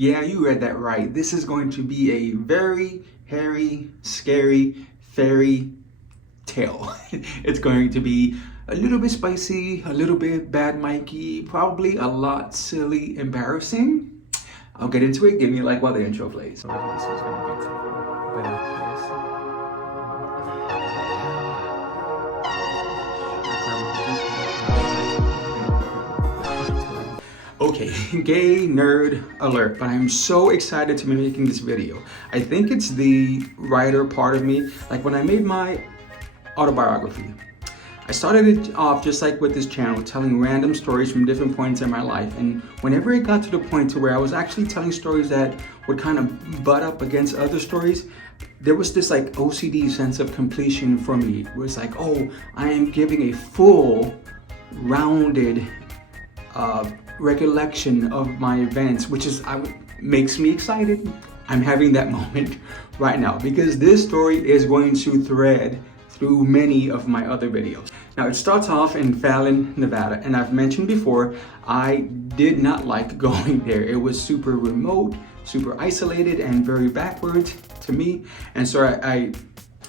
Yeah, you read that right. This is going to be a very hairy, scary fairy tale. It's going to be a little bit spicy, a little bit bad Mikey, probably a lot silly, embarrassing. I'll get into it. Give me a like while the intro plays. This is gonna be tough, but okay, gay nerd alert, but I'm so excited to be making this video. I think it's the writer part of me. Like when I made my autobiography, I started it off just like with this channel, telling random stories from different points in my life. And whenever it got to the point to where I was actually telling stories that would kind of butt up against other stories, there was this like OCD sense of completion for me. It was like, oh, I am giving a full, rounded, recollection of my events, which is makes me excited. I'm having that moment right now because this story is going to thread through many of my other videos. Now it starts off in Fallon, Nevada, and I've mentioned before, I did not like going there. It was super remote, super isolated, and very backwards to me. And so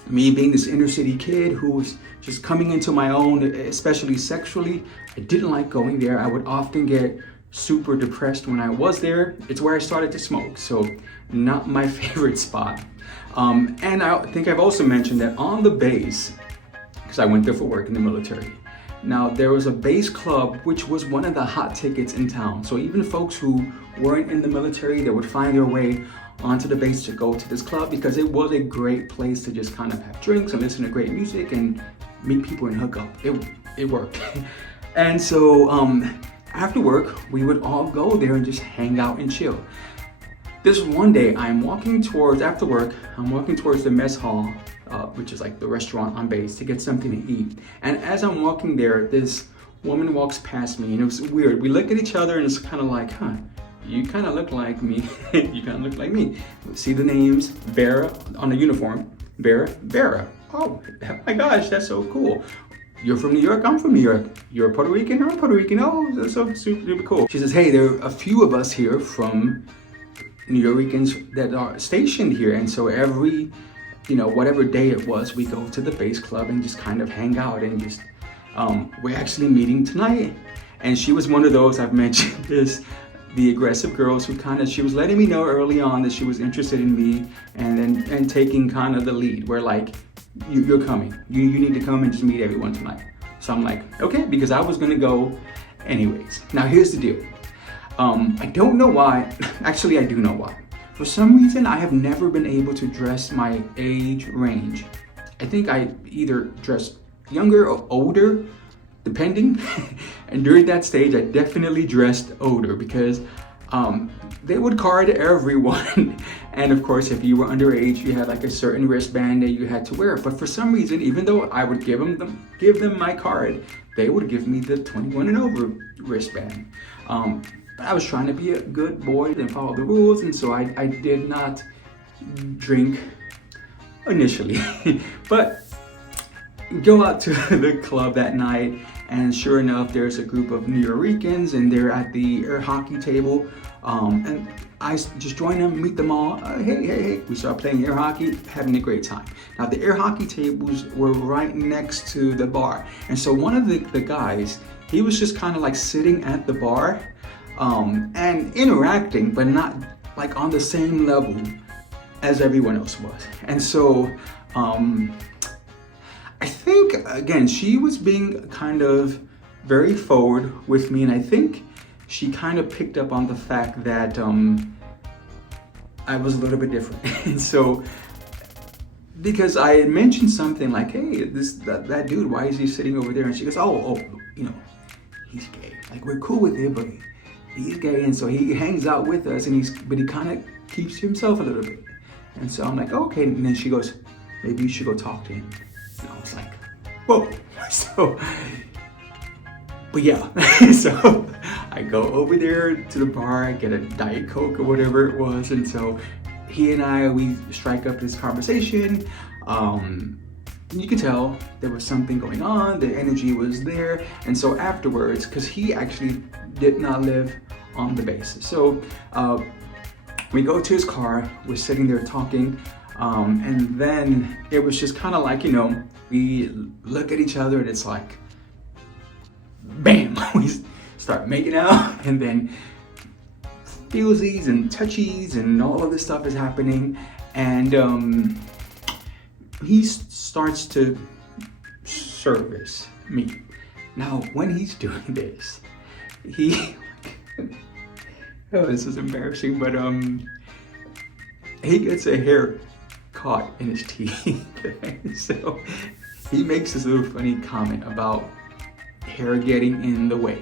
me being this inner city kid who was just coming into my own, especially sexually, I didn't like going there. I would often get super depressed when I was there. It's where I started to smoke, so not my favorite spot. And I think I've also mentioned that on the base, because I went there for work in the military, now there was a base club which was one of the hot tickets in town. So even folks who weren't in the military, they would find their way onto the base to go to this club because it was a great place to just kind of have drinks and listen to great music and meet people and hook up. It worked. And so after work, we would all go there and just hang out and chill. This one day, after work, I'm walking towards the mess hall, which is like the restaurant on base, to get something to eat. And as I'm walking there, this woman walks past me, and it was weird. We look at each other and it's kind of like, huh, you kind of look like me. You kind of look like me. See the names, Vera on the uniform, Vera. Oh my gosh, that's so cool. You're from New York, I'm from New York. You're Puerto Rican, I'm Puerto Rican. Oh, that's so super cool. She says, hey, there are a few of us here from New Yorkers that are stationed here. And so every, whatever day it was, we go to the base club and just kind of hang out and just, we're actually meeting tonight. And she was one of those, I've mentioned this, the aggressive girls who she was letting me know early on that she was interested in me and taking kind of the lead. Where like, you're coming. You need to come and just meet everyone tonight. So I'm like, okay, because I was gonna go anyways. Now here's the deal. I don't know why, actually I do know why. For some reason, I have never been able to dress my age range. I think I either dressed younger or older, depending. And during that stage, I definitely dressed older because they would card everyone. And of course, if you were underage, you had like a certain wristband that you had to wear. But for some reason, even though I would give them my card, they would give me the 21 and over wristband. But I was trying to be a good boy and follow the rules, and so I did not drink initially. But go out to the club that night, and sure enough, there's a group of Nairyans, and they're at the air hockey table. And I just join them, meet them all. Hey. We start playing air hockey, having a great time. Now, the air hockey tables were right next to the bar. And so one of the guys, he was just kind of like sitting at the bar and interacting, but not like on the same level as everyone else was. And so I think, again, she was being kind of very forward with me, and I think she kind of picked up on the fact that I was a little bit different. And so, because I had mentioned something like, hey, that dude, why is he sitting over there? And she goes, oh, he's gay. Like, we're cool with it, but he's gay, and so he hangs out with us, but he kind of keeps to himself a little bit. And so I'm like, okay. And then she goes, maybe you should go talk to him. And I was like, whoa. So, but yeah, so I go over there to the bar, I get a Diet Coke or whatever it was, and so he and we strike up this conversation. You could tell there was something going on, the energy was there, and so afterwards, because he actually did not live on the base, so We go to his car, we're sitting there talking, and then it was just kind of like, you know, we look at each other and it's like, bam, we start making out, and then feelsies and touchies and all of this stuff is happening, and he starts to service me. Now, when he's doing this, he, oh, this is embarrassing, but he gets a hair caught in his teeth. So he makes this little funny comment about hair getting in the way.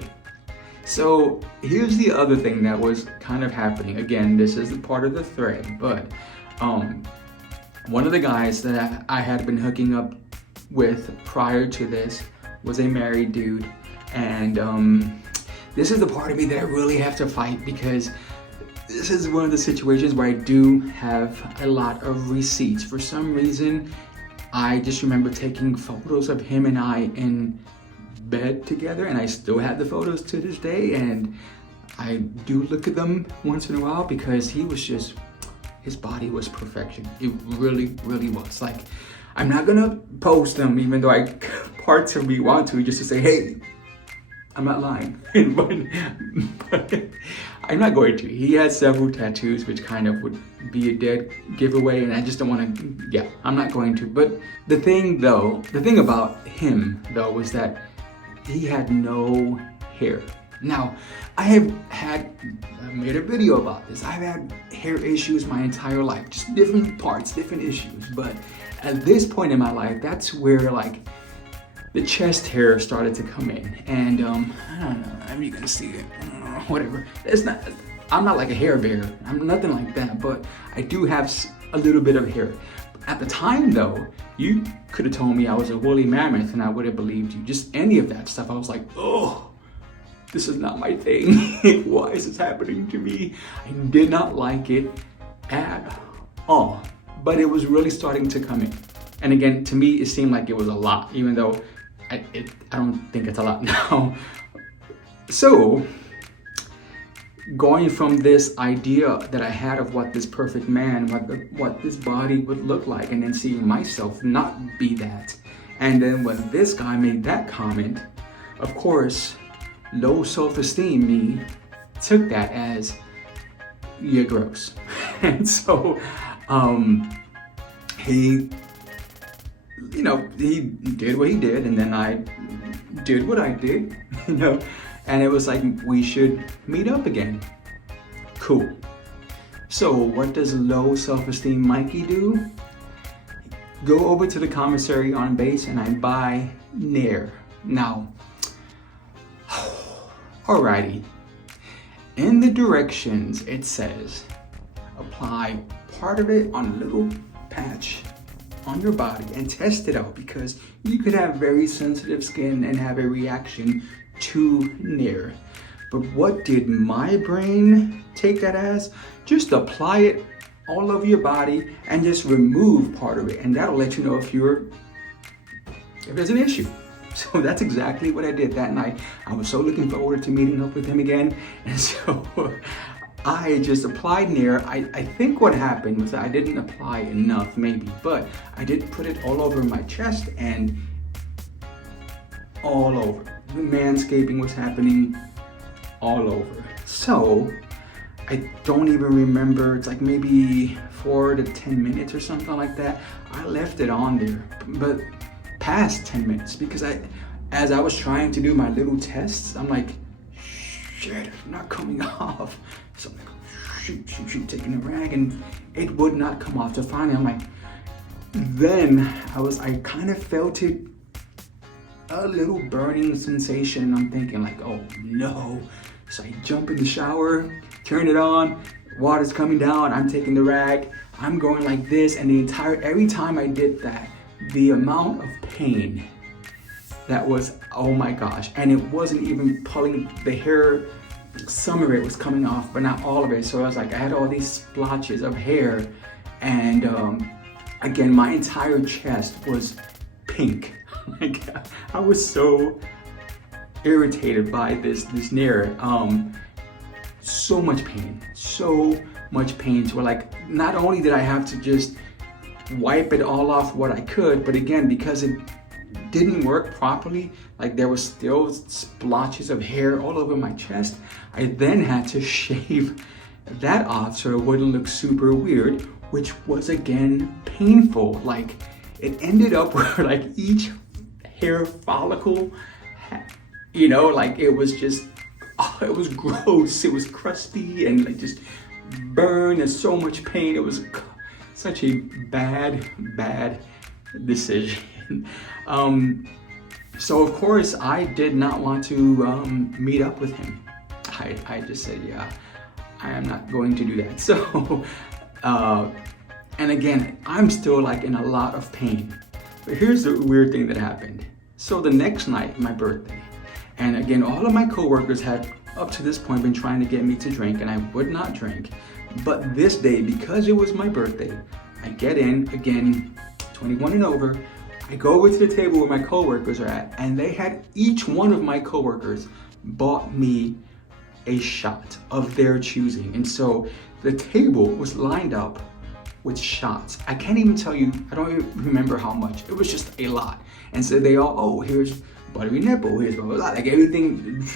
So here's the other thing that was kind of happening. Again, this isn't part of the thread, but one of the guys that I had been hooking up with prior to this was a married dude, and this is the part of me that I really have to fight, because this is one of the situations where I do have a lot of receipts. For some reason, I just remember taking photos of him and I in bed together, and I still have the photos to this day, and I do look at them once in a while, because he was just, his body was perfection. It really, really was. Like, I'm not gonna post them, even though parts of me want to, just to say, hey, I'm not lying. but I'm not going to. He has several tattoos, which kind of would be a dead giveaway, and I just don't want to, yeah, I'm not going to. But the thing about him though was that he had no hair. Now, I made a video about this. I've had hair issues my entire life, just different parts, different issues. But at this point in my life, that's where like the chest hair started to come in. And I don't know, are you gonna see it? Whatever. I'm not like a hair bear. I'm nothing like that, but I do have a little bit of hair. At the time though, you could have told me I was a woolly mammoth and I would have believed you. Just any of that stuff. I was like, oh, this is not my thing. Why is this happening to me? I did not like it at all, but it was really starting to come in. And again, to me, it seemed like it was a lot, even though I don't think it's a lot now. So, going from this idea that I had of what this perfect man, what this body would look like, and then seeing myself not be that. And then when this guy made that comment, of course, low self-esteem me took that as, you're gross. And so he did what he did, and then I did what I did, and it was like, we should meet up again. Cool. So what does low self-esteem Mikey do? Go over to the commissary on base and I buy Nairy. Now, alrighty, in the directions it says apply part of it on a little patch on your body and test it out, because you could have very sensitive skin and have a reaction to Nairy. But what did my brain take that as? Just apply it all over your body and just remove part of it, and that'll let you know if there's an issue. So that's exactly what I did that night. I was so looking forward to meeting up with him again, and so I just applied Nairy. I think what happened was that I didn't apply enough, maybe, but I did put it all over my chest and all over. The manscaping was happening all over. So I don't even remember, it's like maybe 4 to 10 minutes or something like that. I left it on there, but past 10 minutes, because as I was trying to do my little tests, I'm like, shit, it's not coming off. So I'm like, shoot, taking a rag, and it would not come off. So finally I'm like, then I kind of felt it, a little burning sensation. I'm thinking like, oh no. So I jump in the shower, turn it on, water's coming down, I'm taking the rag, I'm going like this, and every time I did that, the amount of pain that was, oh my gosh. And it wasn't even pulling the hair, some of it was coming off, but not all of it. So I was like, I had all these splotches of hair, and again, my entire chest was pink. Like, I was so irritated by this Nairy. So much pain, so much pain to where, like, not only did I have to just wipe it all off what I could, but again, because it didn't work properly, like there was still splotches of hair all over my chest, I then had to shave that off so it wouldn't look super weird, which was again painful. Like it ended up where like each hair follicle, you know, like it was just, oh, it was gross. It was crusty and like just burned and so much pain. It was such a bad decision. So of course I did not want to meet up with him. I just said, yeah, I am not going to do that. So, and again, I'm still like in a lot of pain. But here's the weird thing that happened. So the next night, my birthday, and again, all of my coworkers had up to this point been trying to get me to drink, and I would not drink. But this day, because it was my birthday, I get in, again, 21 and over, I go over to the table where my coworkers are at, and they had, each one of my coworkers bought me a shot of their choosing. And so the table was lined up with shots. I can't even tell you, I don't even remember how much. It was just a lot. And so they all, oh, here's buttery nipple, here's blah, blah, blah, like everything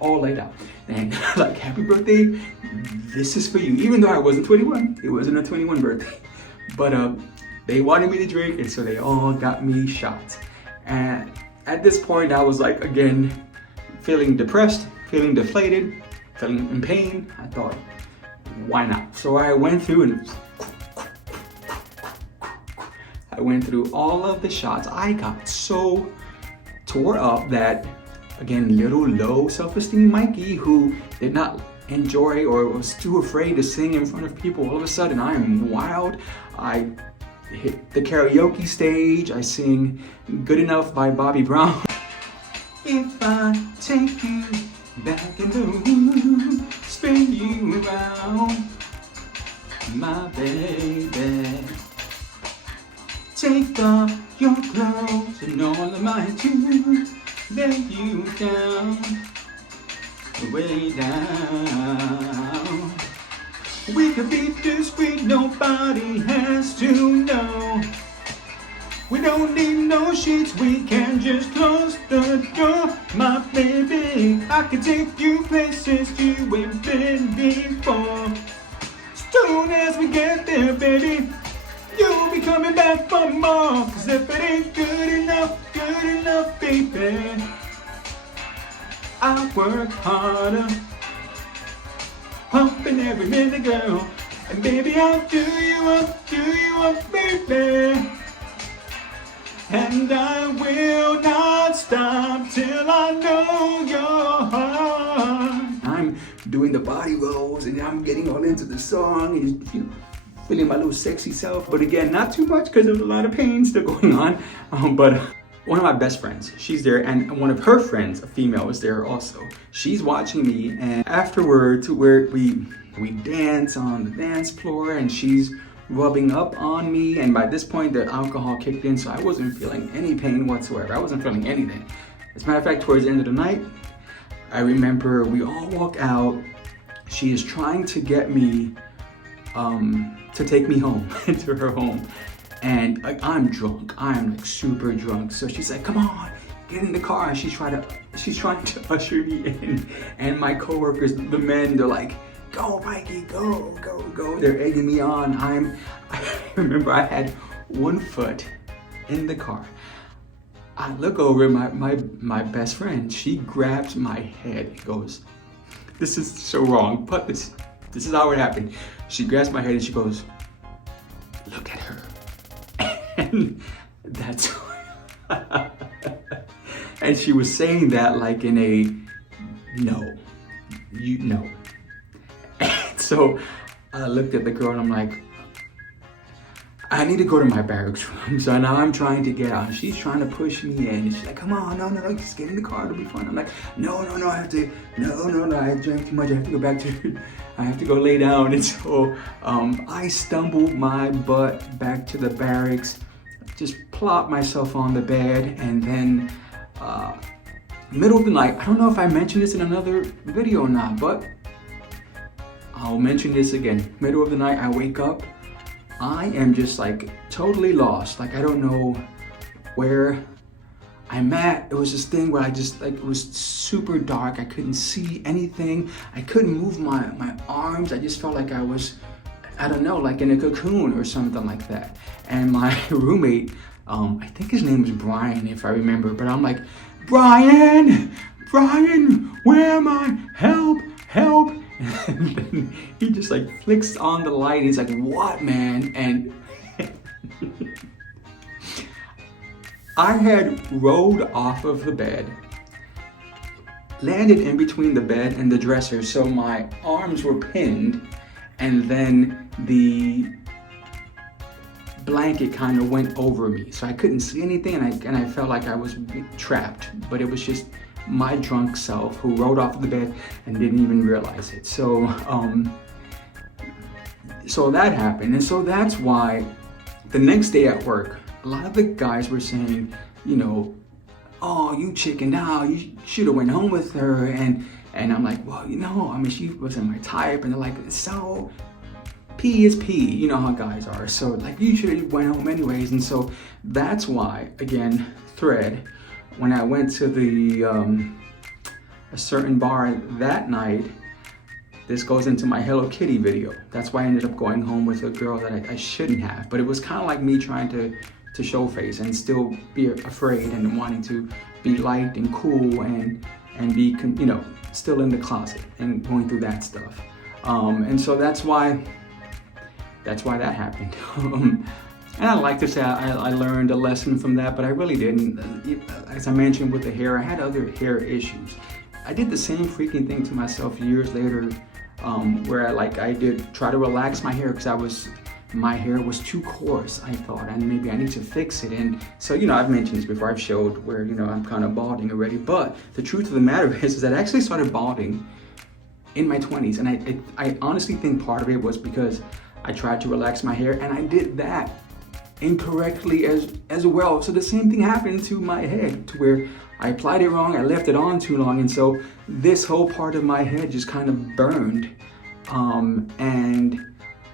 all laid out. And like, happy birthday, this is for you. Even though I wasn't 21, it wasn't a 21 birthday. But they wanted me to drink, and so they all got me shots. And at this point, I was like, again, feeling depressed, feeling deflated, feeling in pain. I thought, why not? So I went through and I went through all of the shots. I got so tore up that, again, little low self-esteem Mikey, who did not enjoy or was too afraid to sing in front of people, all of a sudden I am wild. I hit the karaoke stage. I sing Good Enough by Bobby Brown. If I take you back in the room, spin you around, my baby, take off your clothes and all of my shoes, lay you down, way down. We could be discreet, nobody has to know. We don't need no sheets, we can just close the door. My baby, I can take you places you ain't been before. Soon as we get there, baby, you'll be coming back for more. Cause if it ain't good enough, baby, I'll work harder, pumping every minute, girl. And baby, I'll do you up, baby. And I will not stop till I know your heart. I'm doing the body rolls and I'm getting all into the song and, you know, feeling my little sexy self. But again, not too much because there's a lot of pain still going on. But one of my best friends, she's there, and one of her friends, a female, is there also. She's watching me, and afterwards, where we dance on the dance floor, and she's rubbing up on me, and by this point the alcohol kicked in, so I wasn't feeling any pain whatsoever. I wasn't feeling anything. As a matter of fact, towards the end of the night, I remember we all walk out. She is trying to get me to take me home, to her home. And like, I'm drunk, I'm like super drunk. So she's like, come on, get in the car. And she's trying to usher me in. And my coworkers, the men, they're like, go Mikey, go. They're egging me on. I remember I had one foot in the car. I look over my best friend, she grabs my head and goes, this is so wrong, but this is how it happened. She grabs my head and she goes, look at her. And that's and she was saying that like in a no. And so I looked at the girl and I'm like, I need to go to my barracks room. So now I'm trying to get out and she's trying to push me in. And she's like, come on, no, just get in the car, it'll be fun. I'm like, no, I have to, I drank too much, I have to go back to, I have to go lay down. And so I stumbled my butt back to the barracks, just plopped myself on the bed, and then middle of the night, I don't know if I mentioned this in another video or not, but I'll mention this again. Middle of the night, I wake up. I am just like totally lost. Like I don't know where I'm at. It was this thing where I just like, it was super dark. I couldn't see anything. I couldn't move my arms. I just felt like I was, I don't know, like in a cocoon or something like that. And my roommate, I think his name was Brian, if I remember, but I'm like, Brian, where am I? Help. And then he just like flicks on the light. He's like, what, man? And I had rolled off of the bed, landed in between the bed and the dresser, so my arms were pinned, and then the blanket kind of went over me, so I couldn't see anything, and I felt like I was trapped. But it was just my drunk self who rolled off of the bed and didn't even realize it. So so that happened, and so that's why the next day at work, a lot of the guys were saying, you know, oh, you chickened out, you should have went home with her, and I'm like, well, you know, I mean, she wasn't my type, and they're like, so P is P, you know how guys are, so like you should have went home anyways. And so that's why, again, thread, when I went to the a certain bar that night, this goes into my Hello Kitty video. That's why I ended up going home with a girl that I shouldn't have. But it was kind of like me trying to show face and still be afraid and wanting to be light and cool and be, you know, still in the closet and going through that stuff. And so that's why that happened. And I like to say I learned a lesson from that, but I really didn't. As I mentioned with the hair, I had other hair issues. I did the same freaking thing to myself years later, where I did try to relax my hair because my hair was too coarse, I thought, and maybe I need to fix it. And so, you know, I've mentioned this before, I've showed where, you know, I'm kind of balding already, but the truth of the matter is that I actually started balding in my 20s. And I honestly think part of it was because I tried to relax my hair, and I did that incorrectly as well. So the same thing happened to my head, to where I applied it wrong, I left it on too long, and so this whole part of my head just kind of burned, and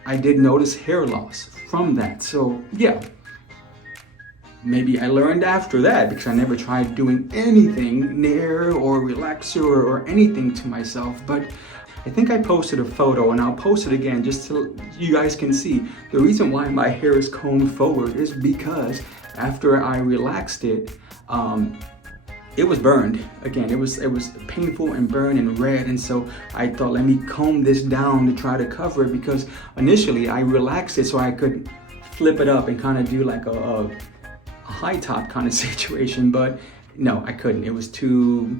I did notice hair loss from that. So yeah, maybe I learned after that, because I never tried doing anything Nair or relaxer or anything to myself. But I think I posted a photo, and I'll post it again just so you guys can see. The reason why my hair is combed forward is because after I relaxed it, it was burned. Again, it was painful and burned and red, and so I thought, let me comb this down to try to cover it, because initially I relaxed it so I could flip it up and kind of do like a high top kind of situation, but no, I couldn't. It was too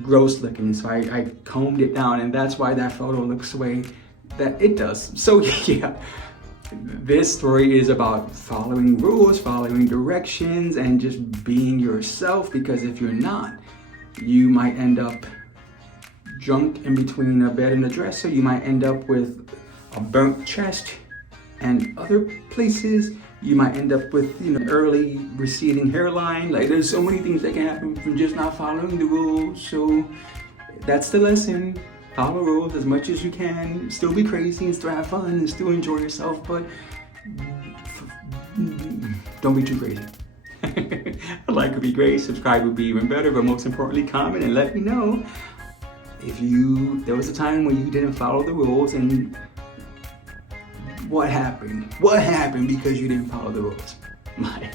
gross looking, so I combed it down, and that's why that photo looks the way that it does. So yeah, this story is about following rules, following directions, and just being yourself, because if you're not, you might end up drunk in between a bed and a dresser. You might end up with a burnt chest, and other places you might end up with, you know, early receding hairline. Like, there's so many things that can happen from just not following the rules. So that's the lesson. Follow rules as much as you can. Still be crazy and still have fun and still enjoy yourself, but don't be too crazy. A like would be great, subscribe would be even better, but most importantly, comment and let me know if there was a time when you didn't follow the rules, and what happened because you didn't follow the rules. Bye.